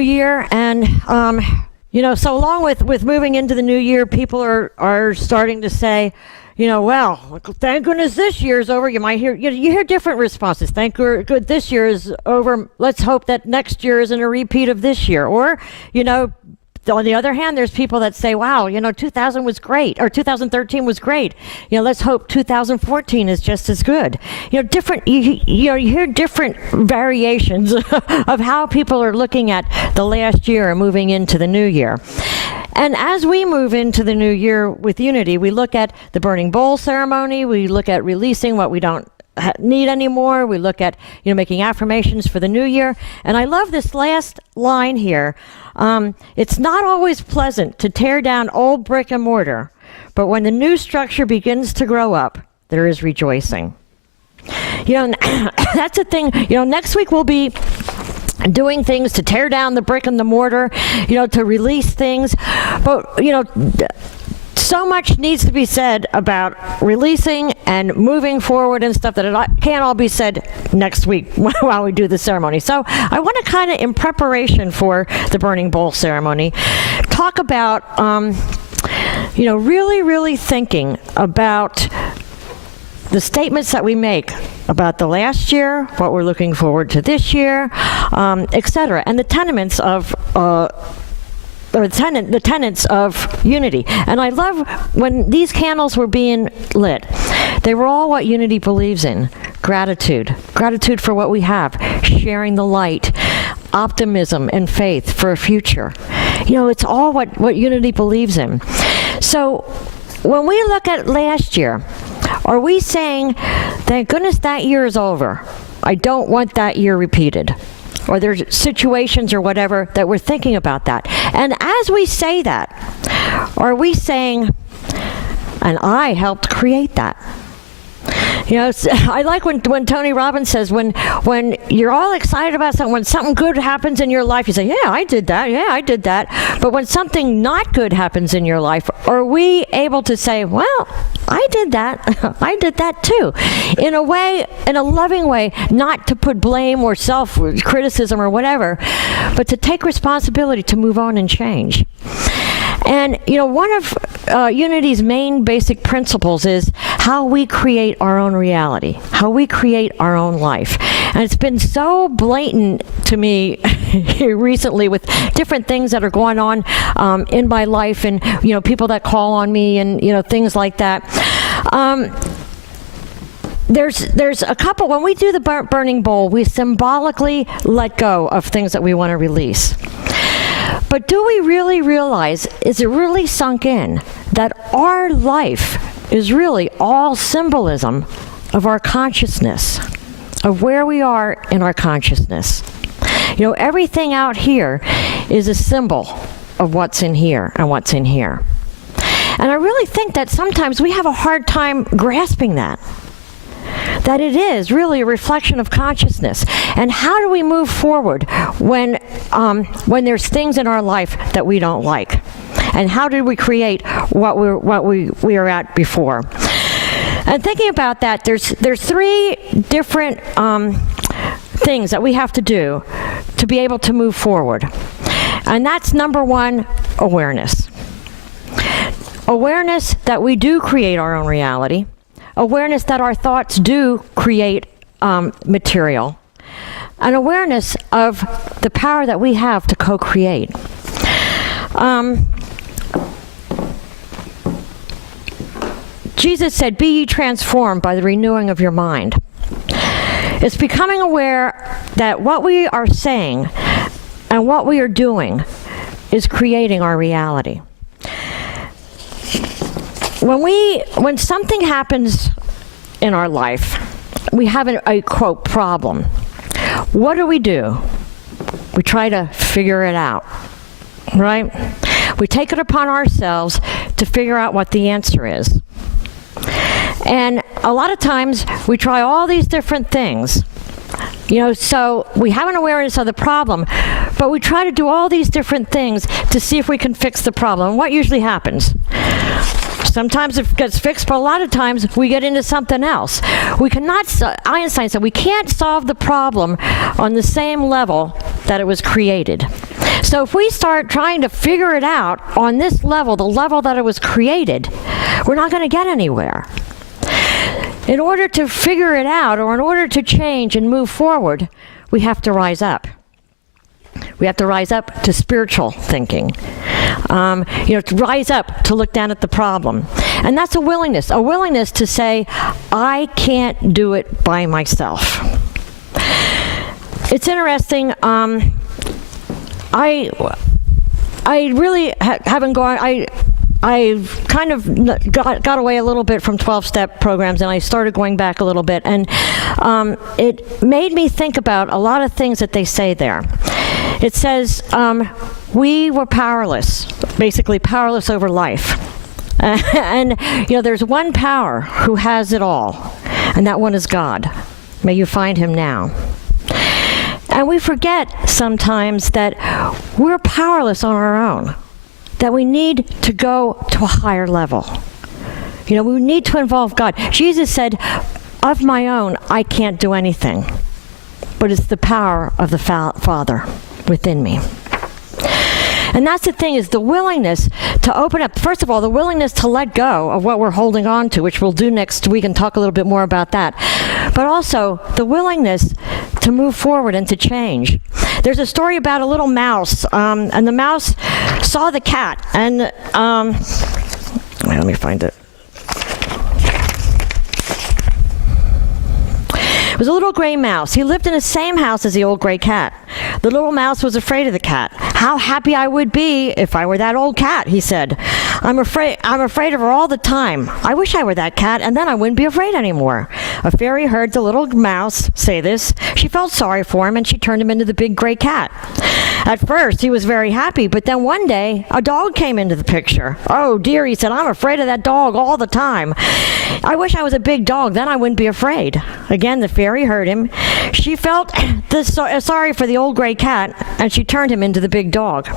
year, and so along with moving into the new year, people are starting to say, well, thank goodness this year's over. You might hear you hear different responses. Thank good this year is over. Let's hope that next year isn't a repeat of this year. Or, on the other hand, there's people that say, wow, 2000 was great, or 2013 was great. Let's hope 2014 is just as good. Different, you hear different variations of how people are looking at the last year and moving into the new year. And as we move into the new year with Unity, we look at the burning bowl ceremony, we look at releasing what we don't need anymore, we look at making affirmations for the new year. And I love this last line here. It's not always pleasant to tear down old brick and mortar, but when the new structure begins to grow up, there is rejoicing. That's the thing. Next week we'll be doing things to tear down the brick and the mortar, to release things. But, so much needs to be said about releasing and moving forward and stuff that it can't all be said next week while we do the ceremony. So I want to kind of, in preparation for the burning bowl ceremony, talk about, really, really thinking about the statements that we make about the last year, what we're looking forward to this year, etc., and the tenets of the tenets of Unity. And I love when these candles were being lit, they were all what Unity believes in. Gratitude for what we have, sharing the light, optimism and faith for a future. It's all what Unity believes in. So when we look at last year, are we saying, thank goodness that year is over, I don't want that year repeated? Or there's situations or whatever that we're thinking about that. And as we say that, are we saying, and I helped create that? I like when Tony Robbins says, when you're all excited about something, when something good happens in your life, you say, yeah, I did that. But when something not good happens in your life, are we able to say, well, I did that. I did that too. In a way, in a loving way, not to put blame or self-criticism or whatever, but to take responsibility to move on and change. And, one of Unity's main basic principles is how we create our own reality, how we create our own life. And it's been so blatant to me recently with different things that are going on in my life, and, people that call on me and, things like that. There's a couple, when we do the burning bowl, we symbolically let go of things that we want to release. But do we really realize, is it really sunk in, that our life is really all symbolism of our consciousness, of where we are in our consciousness? Everything out here is a symbol of what's in here and what's in here. And I really think that sometimes we have a hard time grasping that it is really a reflection of consciousness. And how do we move forward when there's things in our life that we don't like? And how did we create what we are at before? And thinking about that, there's three different things that we have to do to be able to move forward. And that's number one, awareness. Awareness that we do create our own reality. Awareness that our thoughts do create material. An awareness of the power that we have to co-create. Jesus said, be ye transformed by the renewing of your mind. It's becoming aware that what we are saying and what we are doing is creating our reality. When something happens in our life, we have a quote, problem. What do? We try to figure it out, right? We take it upon ourselves to figure out what the answer is. And a lot of times we try all these different things. So we have an awareness of the problem, but we try to do all these different things to see if we can fix the problem. And what usually happens? Sometimes it gets fixed, but a lot of times we get into something else. Einstein said we can't solve the problem on the same level that it was created. So if we start trying to figure it out on this level, the level that it was created, we're not going to get anywhere. In order to figure it out, or in order to change and move forward, we have to rise up. We have to rise up to spiritual thinking. To rise up to look down at the problem. And that's a willingness to say, I can't do it by myself. It's interesting. I really haven't gone. I kind of got away a little bit from 12-step programs, and I started going back a little bit. And it made me think about a lot of things that they say there. It says, we were powerless, basically powerless over life. And, there's one power who has it all, and that one is God. May you find him now. And we forget sometimes that we're powerless on our own, that we need to go to a higher level. We need to involve God. Jesus said, of my own, I can't do anything, but it's the power of the Father within me. And that's the thing, is the willingness to open up. First of all, the willingness to let go of what we're holding on to, which we'll do next week and talk a little bit more about that. But also the willingness to move forward and to change. There's a story about a little mouse, and the mouse saw the cat, and let me find it. It was a little gray mouse. He lived in the same house as the old gray cat. The little mouse was afraid of the cat. How happy I would be if I were that old cat, he said. I'm afraid of her all the time. I wish I were that cat, and then I wouldn't be afraid anymore. A fairy heard the little mouse say this. She felt sorry for him, and she turned him into the big gray cat. At first, he was very happy, but then one day, a dog came into the picture. Oh dear, he said, I'm afraid of that dog all the time. I wish I was a big dog, then I wouldn't be afraid. Again, the fairy heard him. She felt sorry for the old gray cat, and she turned him into the big dog.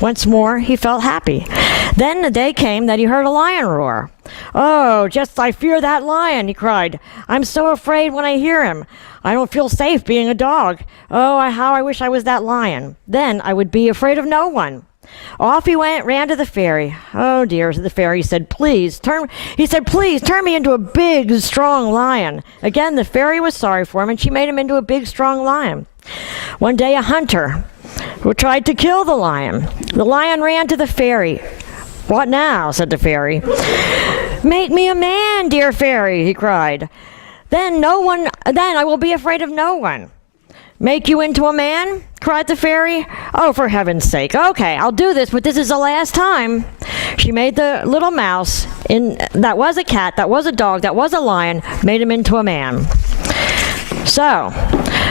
Once more, he felt happy. Then the day came that he heard a lion roar. Oh, just I fear that lion, he cried. I'm so afraid when I hear him. I don't feel safe being a dog. Oh, how I wish I was that lion. Then I would be afraid of no one. Off he ran to the fairy. Oh dear, the fairy said, please turn me into a big, strong lion. Again, the fairy was sorry for him, and she made him into a big, strong lion. One day, a hunter who tried to kill the lion. The lion ran to the fairy. What now? Said the fairy. Make me a man, dear fairy, he cried. Then I will be afraid of no one. Make you into a man? Cried the fairy. Oh, for heaven's sake. Okay, I'll do this, but this is the last time. She made the little mouse, that was a cat, that was a dog, that was a lion, made him into a man. So,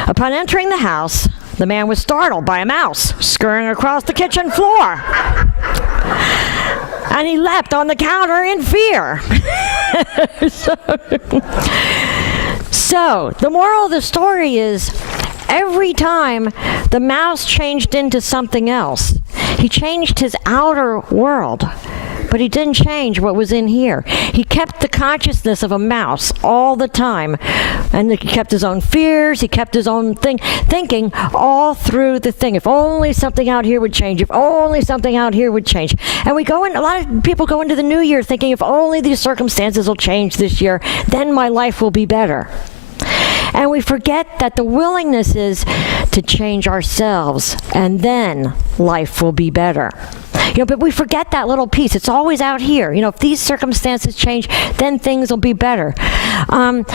upon entering the house, the man was startled by a mouse scurrying across the kitchen floor. And he leapt on the counter in fear. So, the moral of the story is, every time the mouse changed into something else, he changed his outer world, but he didn't change what was in here. He kept the consciousness of a mouse all the time, and he kept his own fears, he kept his own thinking all through the thing. If only something out here would change, if only something out here would change. And a lot of people go into the new year thinking, if only these circumstances will change this year, then my life will be better. And we forget that the willingness is to change ourselves, and then life will be better. But we forget that little piece. It's always out here. If these circumstances change, then things will be better. And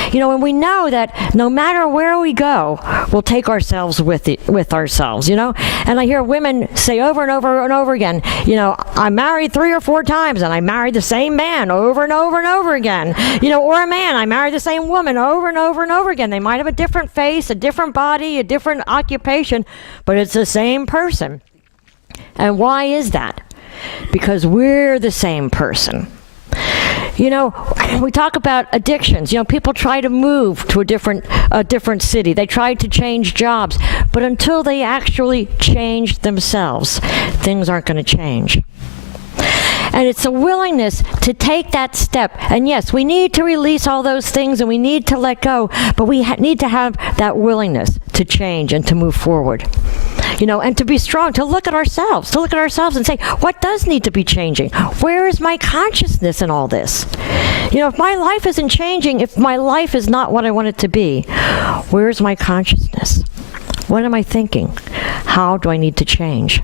we know that no matter where we go, we'll take ourselves with ourselves, And I hear women say over and over and over again, I'm married 3 or 4 times, and I married the same man over and over and over again. Or a man, I married the same woman over and over and over again. They might have a different face, a different body, a different occupation, but it's the same person. And why is that? Because we're the same person. We talk about addictions. People try to move to a different city. They try to change jobs. But until they actually change themselves, things aren't going to change. And it's a willingness to take that step. And yes, we need to release all those things, and we need to let go. But we need to have that willingness to change and to move forward. and to be strong, to look at ourselves and say, what does need to be changing? Where is my consciousness in all this? If my life isn't changing, if my life is not what I want it to be, where is my consciousness? What am I thinking? How do I need to change?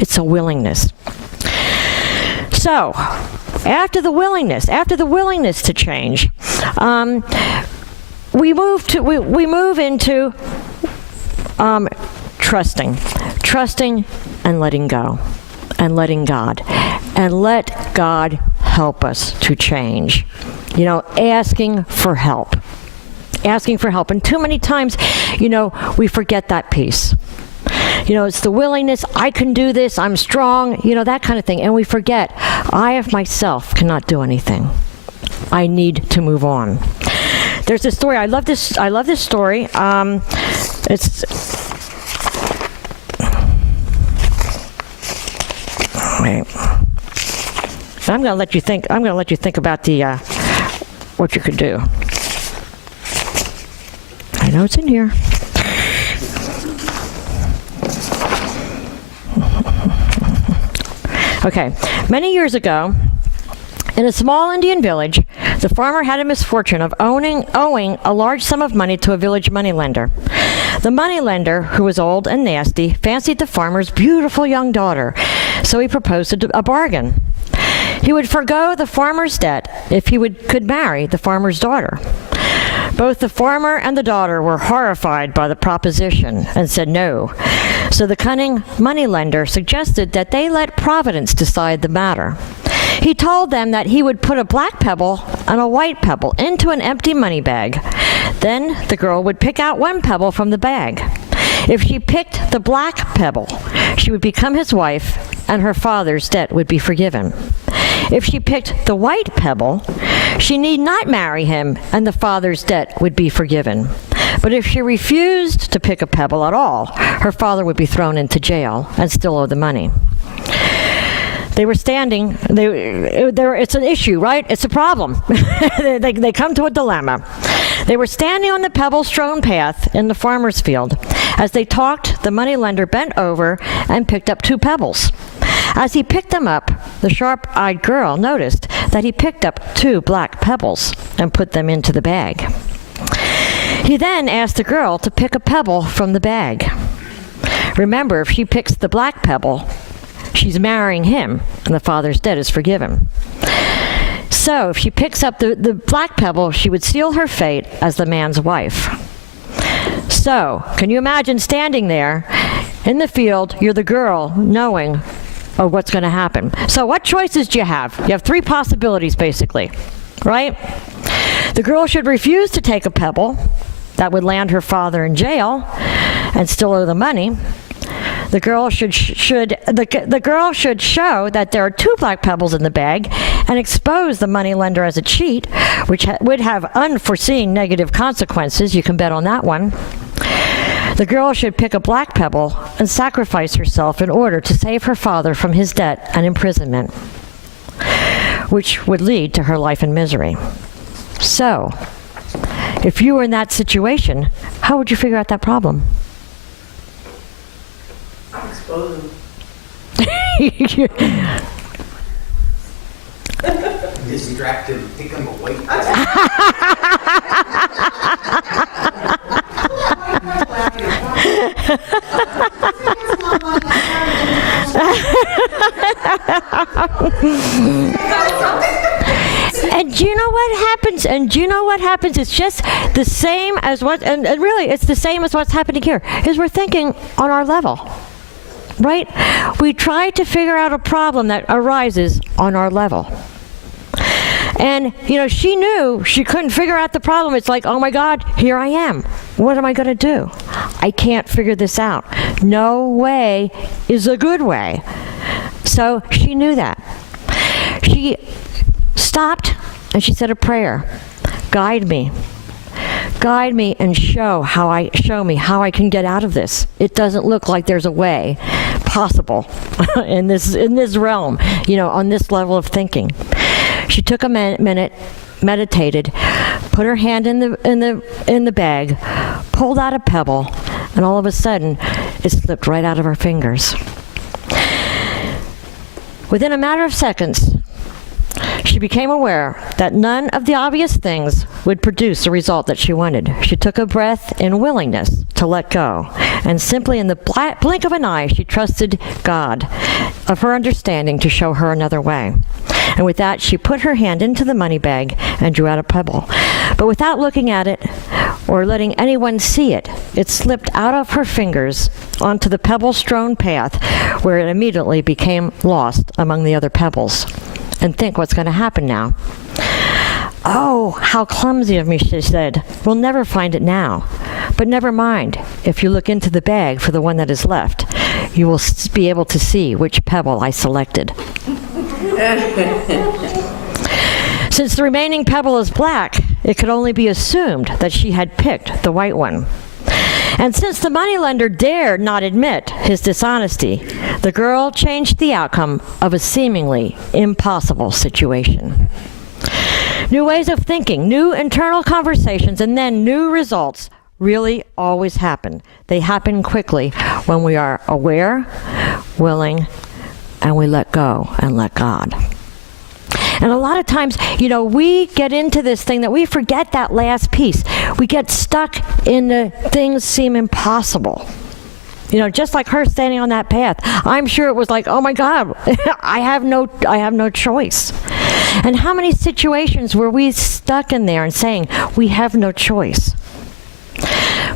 It's a willingness. So, after the willingness to change, we move into trusting and letting go, and letting God, and let God help us to change. Asking for help. And too many times, we forget that piece. It's the willingness, I can do this, I'm strong, that kind of thing. And we forget, I of myself cannot do anything. I need to move on. There's this story, I love this story. Wait. I'm going to let you think about what you could do. I know it's in here. Okay, many years ago, in a small Indian village, the farmer had a misfortune of owing a large sum of money to a village moneylender. The moneylender, who was old and nasty, fancied the farmer's beautiful young daughter, so he proposed a bargain. He would forego the farmer's debt if he could marry the farmer's daughter. Both the farmer and the daughter were horrified by the proposition and said no. So the cunning moneylender suggested that they let Providence decide the matter. He told them that he would put a black pebble and a white pebble into an empty money bag. Then the girl would pick out one pebble from the bag. If she picked the black pebble, she would become his wife and her father's debt would be forgiven. If she picked the white pebble, she need not marry him and the father's debt would be forgiven. But if she refused to pick a pebble at all, her father would be thrown into jail and still owe the money. They were standing, it's an issue, right? It's a problem. They come to a dilemma. They were standing on the pebble-strewn path in the farmer's field. As they talked, the moneylender bent over and picked up 2 pebbles. As he picked them up, the sharp-eyed girl noticed that he picked up 2 black pebbles and put them into the bag. He then asked the girl to pick a pebble from the bag. Remember, if she picks the black pebble, she's marrying him, and the father's debt is forgiven. So, if she picks up the black pebble, she would seal her fate as the man's wife. So, can you imagine standing there in the field, you're the girl, knowing what's going to happen. So what choices do you have? You have 3 possibilities, basically, right? The girl should refuse to take a pebble. That would land her father in jail and still owe the money. The girl should show that there are 2 black pebbles in the bag and expose the moneylender as a cheat, which would have unforeseen negative consequences. You can bet on that one. The girl should pick a black pebble and sacrifice herself in order to save her father from his debt and imprisonment, which would lead to her life in misery. So, if you were in that situation, how would you figure out that problem? Expose him. Distract him, take him away. And do you know what happens? It's just the same as and really it's the same as what's happening here, is we're thinking on our level. Right? We try to figure out a problem that arises on our level. And, she knew she couldn't figure out the problem. It's like, oh my God, here I am. What am I going to do? I can't figure this out. No way is a good way. So she knew that. She stopped and she said a prayer. Guide me and show me how I can get out of this. It doesn't look like there's a way possible in this realm, on this level of thinking. She took a minute, meditated, put her hand in the bag, pulled out a pebble, and all of a sudden it slipped right out of her fingers. Within a matter of seconds, she became aware that none of the obvious things would produce the result that she wanted. She took a breath in willingness to let go, and simply in the blink of an eye, she trusted God of her understanding to show her another way. And with that, she put her hand into the money bag and drew out a pebble. But without looking at it or letting anyone see it, it slipped out of her fingers onto the pebble-strewn path, where it immediately became lost among the other pebbles. And think what's going to happen now. "Oh, how clumsy of me," she said. "We'll never find it now. But never mind. If you look into the bag for the one that is left, you will be able to see which pebble I selected." Since the remaining pebble is black, it could only be assumed that she had picked the white one. And since the moneylender dared not admit his dishonesty, the girl changed the outcome of a seemingly impossible situation. New ways of thinking, new internal conversations, and then new results really always happen. They happen quickly when we are aware, willing, and we let go and let God. And a lot of times, we get into this thing that we forget that last piece. We get stuck in the things seem impossible. Just like her standing on that path. I'm sure it was like, oh my God, I have no choice. And how many situations were we stuck in there and saying, we have no choice?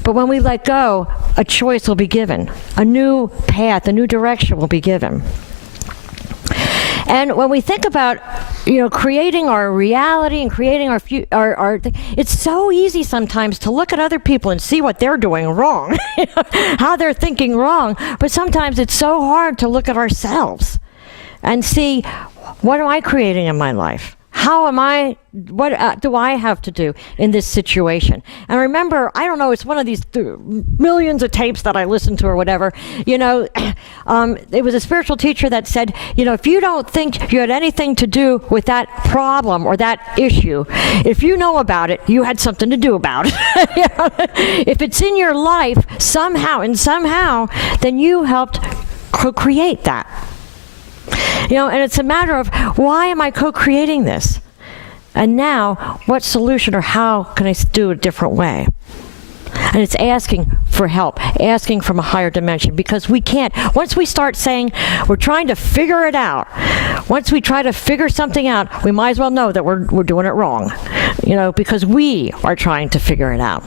But when we let go, a choice will be given. A new path, a new direction will be given. And when we think about, creating our reality and creating our it's so easy sometimes to look at other people and see what they're doing wrong, how they're thinking wrong. But sometimes it's so hard to look at ourselves and see, what am I creating in my life? What do I have to do in this situation? And remember, I don't know, it's one of these millions of tapes that I listen to or whatever. It was a spiritual teacher that said, if you don't think you had anything to do with that problem or that issue, if you know about it, you had something to do about it. If it's in your life somehow, then you helped co-create that. And it's a matter of, why am I co-creating this? And now, what solution or how can I do it a different way? And it's asking for help, asking from a higher dimension, because we can't. Once we start saying we're trying to figure it out, once we try to figure something out, we might as well know that we're doing it wrong, because we are trying to figure it out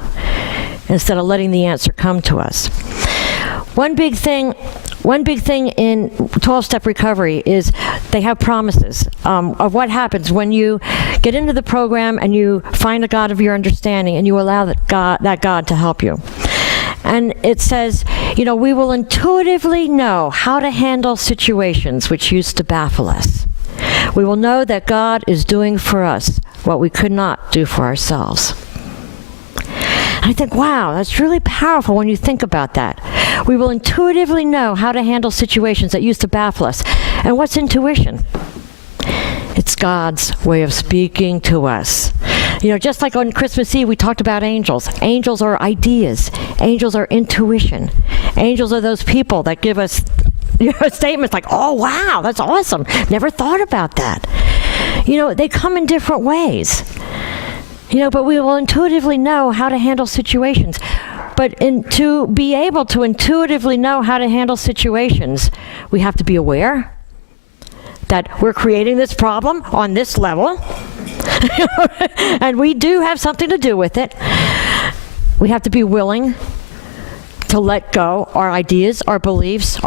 instead of letting the answer come to us. One big thing in 12-step recovery is they have promises of what happens when you get into the program and you find a God of your understanding and you allow that God to help you. And it says, we will intuitively know how to handle situations which used to baffle us. We will know that God is doing for us what we could not do for ourselves. I think, wow, that's really powerful when you think about that. We will intuitively know how to handle situations that used to baffle us. And what's intuition? It's God's way of speaking to us. Just like on Christmas Eve, we talked about angels. Angels are ideas. Angels are intuition. Angels are those people that give us statements like, oh, wow, that's awesome. Never thought about that. They come in different ways. But we will intuitively know how to handle situations. But to be able to intuitively know how to handle situations, we have to be aware that we're creating this problem on this level. And we do have something to do with it. We have to be willing to let go our ideas, our beliefs,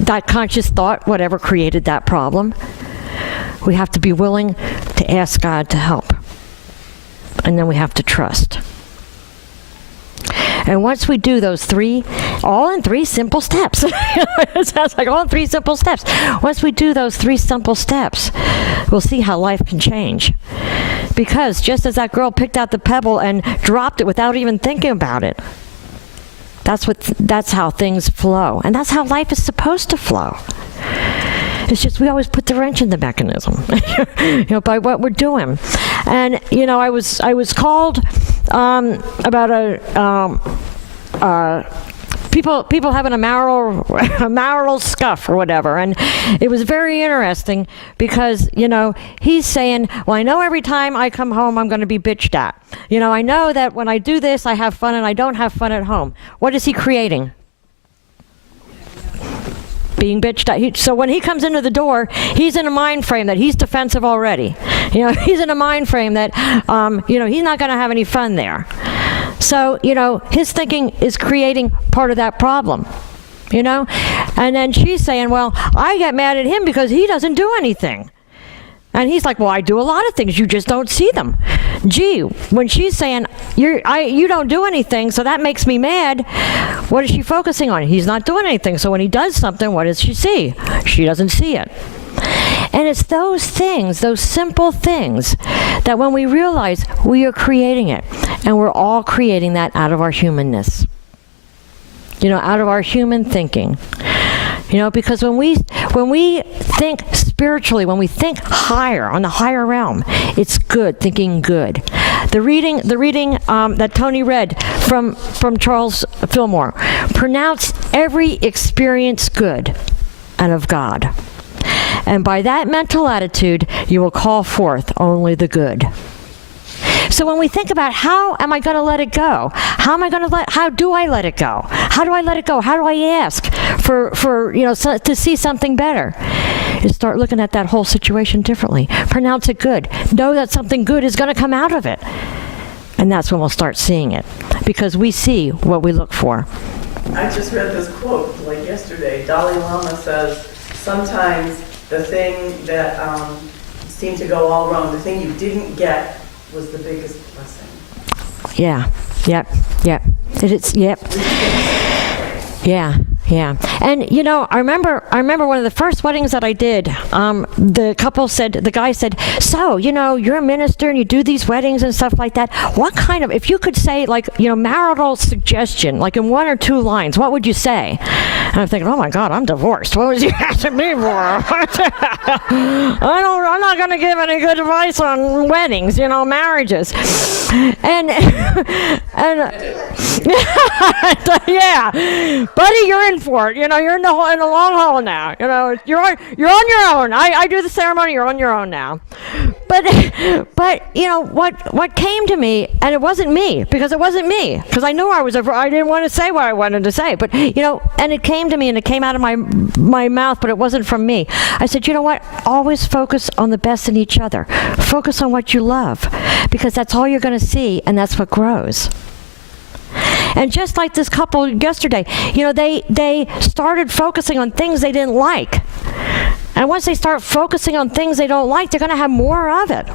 that conscious thought, whatever created that problem. We have to be willing to ask God to help. And then we have to trust. And once we do those all in three simple steps. It sounds like all in three simple steps. Once we do those three simple steps, we'll see how life can change. Because just as that girl picked out the pebble and dropped it without even thinking about it, that's how things flow. And that's how life is supposed to flow. It's just we always put the wrench in the mechanism, by what we're doing. And I was called about a people having a marital scuff or whatever. And it was very interesting because, he's saying, well, I know every time I come home I'm going to be bitched at. I know that when I do this I have fun and I don't have fun at home. What is he creating? Being bitched at. So when he comes into the door, he's in a mind frame that he's defensive already. He's in a mind frame that, he's not going to have any fun there. So, his thinking is creating part of that problem, And then she's saying, well, I get mad at him because he doesn't do anything. And he's like, well, I do a lot of things. You just don't see them. Gee, when she's saying, you don't do anything, so that makes me mad, what is she focusing on? He's not doing anything. So when he does something, what does she see? She doesn't see it. And it's those things, those simple things, that when we realize we are creating it, and we're all creating that out of our humanness, out of our human thinking. Because when we think spiritually, when we think higher, on the higher realm, it's good, thinking good. The reading that Tony read from Charles Fillmore, pronounce every experience good and of God. And by that mental attitude, you will call forth only the good. So when we think about how am I going to let it go? How do I let it go? How do I let it go? How do I ask for to see something better? You start looking at that whole situation differently. Pronounce it good. Know that something good is going to come out of it. And that's when we'll start seeing it, because we see what we look for. I just read this quote like yesterday. Dalai Lama says, sometimes the thing that seemed to go all wrong, the thing you didn't get, was the biggest blessing. Yeah. Yep. It's yep. Yeah. And I remember one of the first weddings that I did, the guy said, so, you're a minister and you do these weddings and stuff like that. What kind of, if you could say marital suggestion, like in 1 or 2 lines, what would you say? And I'm thinking, oh my God, I'm divorced. What was he asking me for? I'm not going to give any good advice on weddings, marriages. And yeah, buddy, you're in for it. You're in the long haul now. You're on your own. I do the ceremony. You're on your own now. But what came to me, and it wasn't me, because I knew I didn't want to say what I wanted to say. But and it came to me, and it came out of my mouth, but it wasn't from me. I said, you know what? Always focus on the best in each other. Focus on what you love, because that's all you're going to see, and that's what grows. And just like this couple yesterday, they started focusing on things they didn't like. And once they start focusing on things they don't like, they're going to have more of it.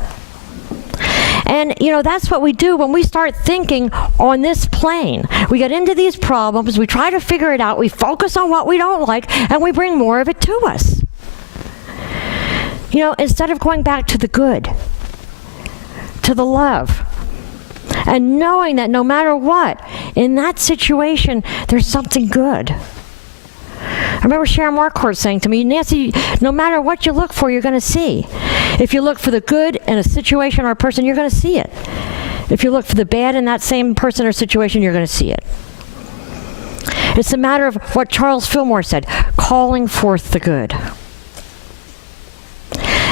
And, that's what we do when we start thinking on this plane. We get into these problems, we try to figure it out, we focus on what we don't like, and we bring more of it to us. Instead of going back to the good, to the love, and knowing that no matter what, in that situation, there's something good. I remember Sharon Marquardt saying to me, Nancy, no matter what you look for, you're going to see. If you look for the good in a situation or a person, you're going to see it. If you look for the bad in that same person or situation, you're going to see it. It's a matter of what Charles Fillmore said, calling forth the good.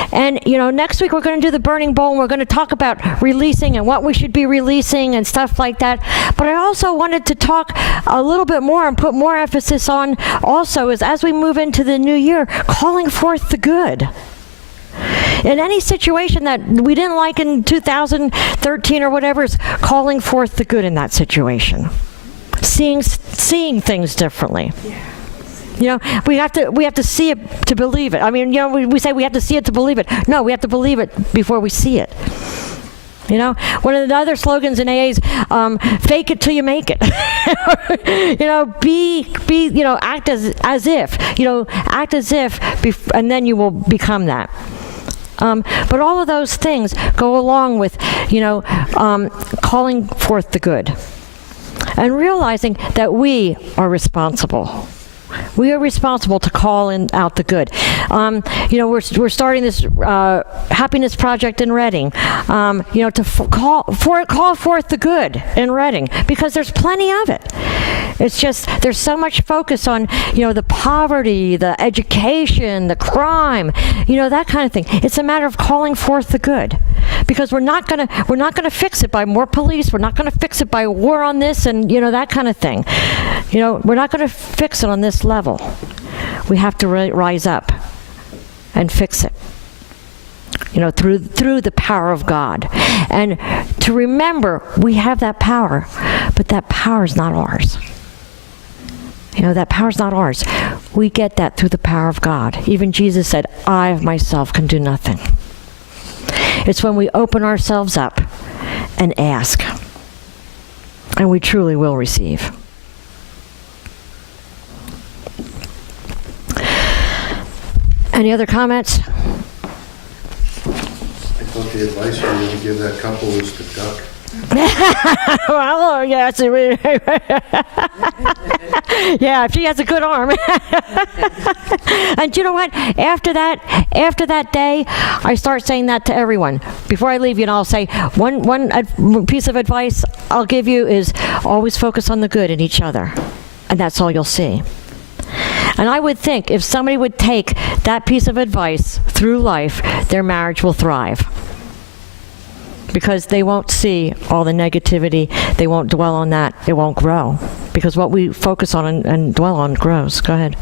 And, next week we're going to do the burning bowl, and we're going to talk about releasing and what we should be releasing and stuff like that. But I also wanted to talk a little bit more and put more emphasis on also is as we move into the new year, calling forth the good. In any situation that we didn't like in 2013 or whatever, is calling forth the good in that situation. Seeing things differently. We have to see it to believe it. I mean, we say we have to see it to believe it. No, we have to believe it before we see it. One of the other slogans in AA is fake it till you make it. Act as if, act as if, and then you will become that. But all of those things go along with, calling forth the good and realizing that we are responsible. We are responsible to call out the good. We're starting this happiness project in Reading. To call forth the good in Reading, because there's plenty of it. It's just there's so much focus on the poverty, the education, the crime, that kind of thing. It's a matter of calling forth the good, because we're not gonna fix it by more police. We're not gonna fix it by war on this and that kind of thing. We're not gonna fix it on this level. We have to rise up and fix it. Through the power of God, and to remember we have that power, but that power is not ours. That power's not ours. We get that through the power of God. Even Jesus said, I of myself can do nothing. It's when we open ourselves up and ask, and we truly will receive. Any other comments? I thought the advice you were going to give that couple was to duck. Well, yes. Yeah, if she has a good arm. And you know what? After that day, I start saying that to everyone. Before I leave, I'll say one piece of advice I'll give you is always focus on the good in each other, and that's all you'll see. And I would think if somebody would take that piece of advice through life, their marriage will thrive. Because they won't see all the negativity, they won't dwell on that, it won't grow. Because what we focus on and dwell on grows. Go ahead.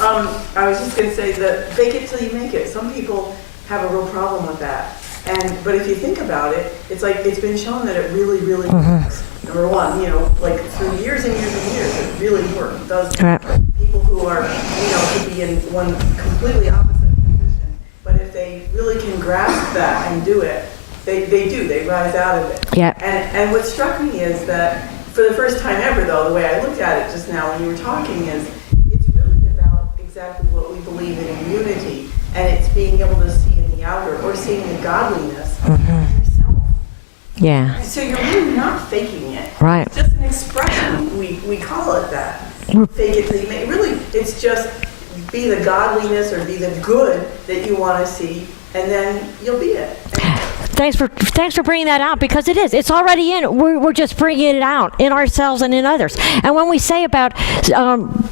I was just going to say that fake it till you make it. Some people have a real problem with that. But if you think about it, it's like it's been shown that it really, really works. Number one, through years and years and years, it really works. It does. Right. People who are, could be in one completely opposite position, but if they really can grasp that and do it, they do. They rise out of it. Yeah. And what struck me is that for the first time ever, though, the way I looked at it just now when you were talking is it's really about exactly what we believe in unity, and it's being able to see in the outer or seeing the godliness in yourself. Yeah. So you're really not faking it. Right. It's just an expression. We call it that. Fake it till you make it. Really, it's just be the godliness or be the good that you want to see, and then you'll be it. Thanks for bringing that out, because it is. It's already in. We're just bringing it out in ourselves and in others. And when we say about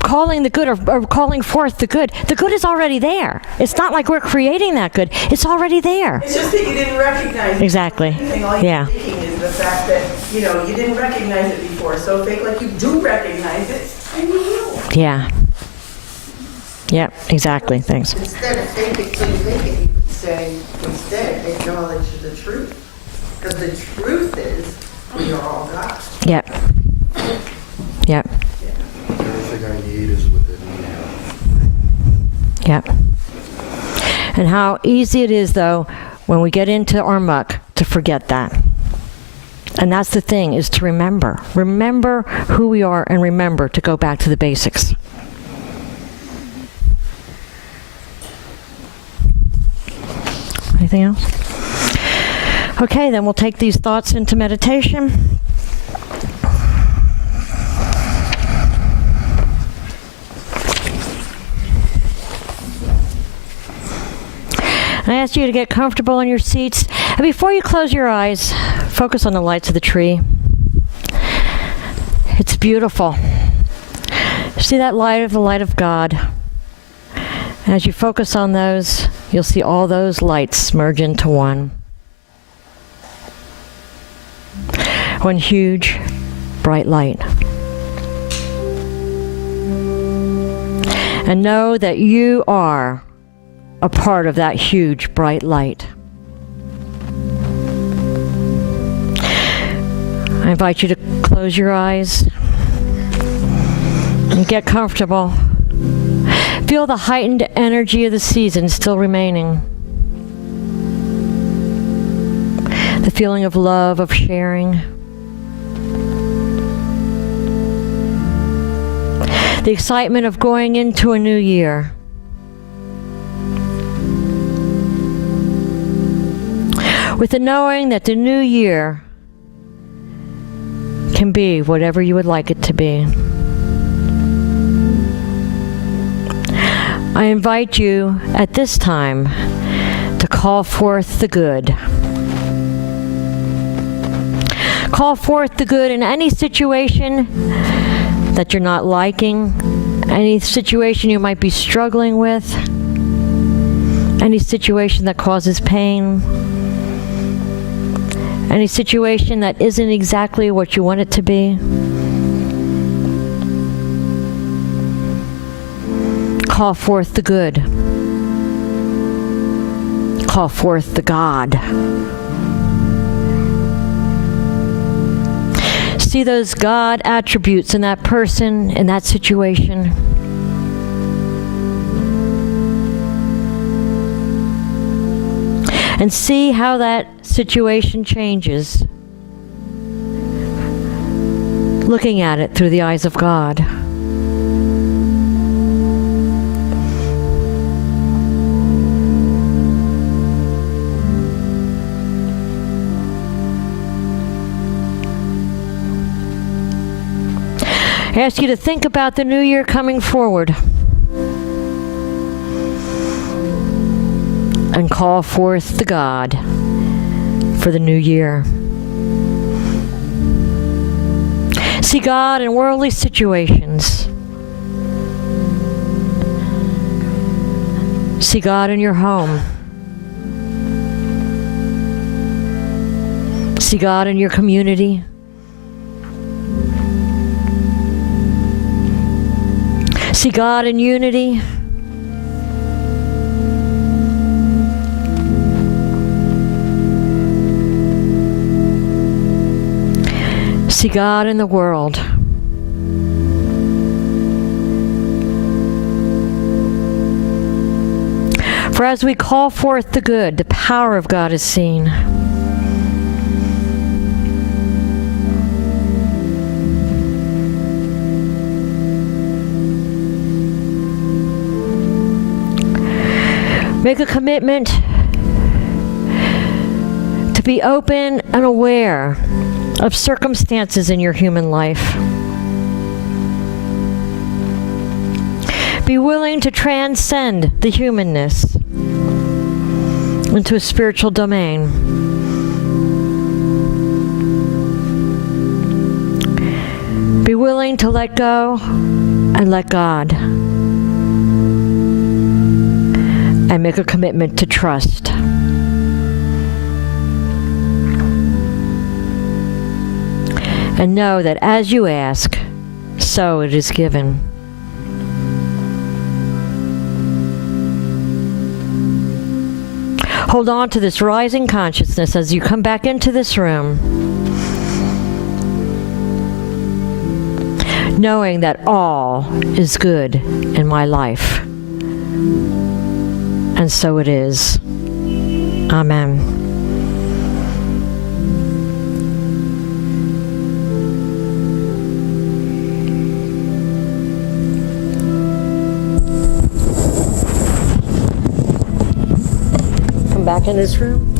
calling the good or calling forth the good is already there. It's not like we're creating that good. It's already there. It's just that you didn't recognize it. Exactly. All you're Yeah. thinking is the fact that, you didn't recognize it before. So fake like you do recognize it, and you will. Yeah. Yep, exactly. Thanks. Instead of fake it till you make it, you could say, instead, acknowledge the truth. Because the truth is, we are all God. Yep. Yep. Everything I need is within me. Yep. And how easy it is, though, when we get into our muck, to forget that. And that's the thing, is to remember. Remember who we are, and remember to go back to the basics. Anything else? Okay, then we'll take these thoughts into meditation. I ask you to get comfortable in your seats. And before you close your eyes, focus on the lights of the tree. It's beautiful. See that light of the light of God. And as you focus on those, you'll see all those lights merge into one. One huge, bright light. And know that you are a part of that huge, bright light. I invite you to close your eyes and get comfortable. Feel the heightened energy of the season still remaining. The feeling of love, of sharing. The excitement of going into a new year. With the knowing that the new year can be whatever you would like it to be. I invite you at this time to call forth the good. Call forth the good in any situation that you're not liking, any situation you might be struggling with, any situation that causes pain, any situation that isn't exactly what you want it to be. Call forth the good. Call forth the God. See those God attributes in that person, in that situation. And see how that situation changes. Looking at it through the eyes of God. I ask you to think about the new year coming forward and call forth the God for the new year. See God in worldly situations. See God in your home. See God in your community. See God in unity. See God in the world. For as we call forth the good, the power of God is seen. Make a commitment to be open and aware of circumstances in your human life. Be willing to transcend the humanness into a spiritual domain. Be willing to let go and let God. And make a commitment to trust. And know that as you ask, so it is given. Hold on to this rising consciousness as you come back into this room, knowing that all is good in my life. And so it is. Amen. Come back in this room.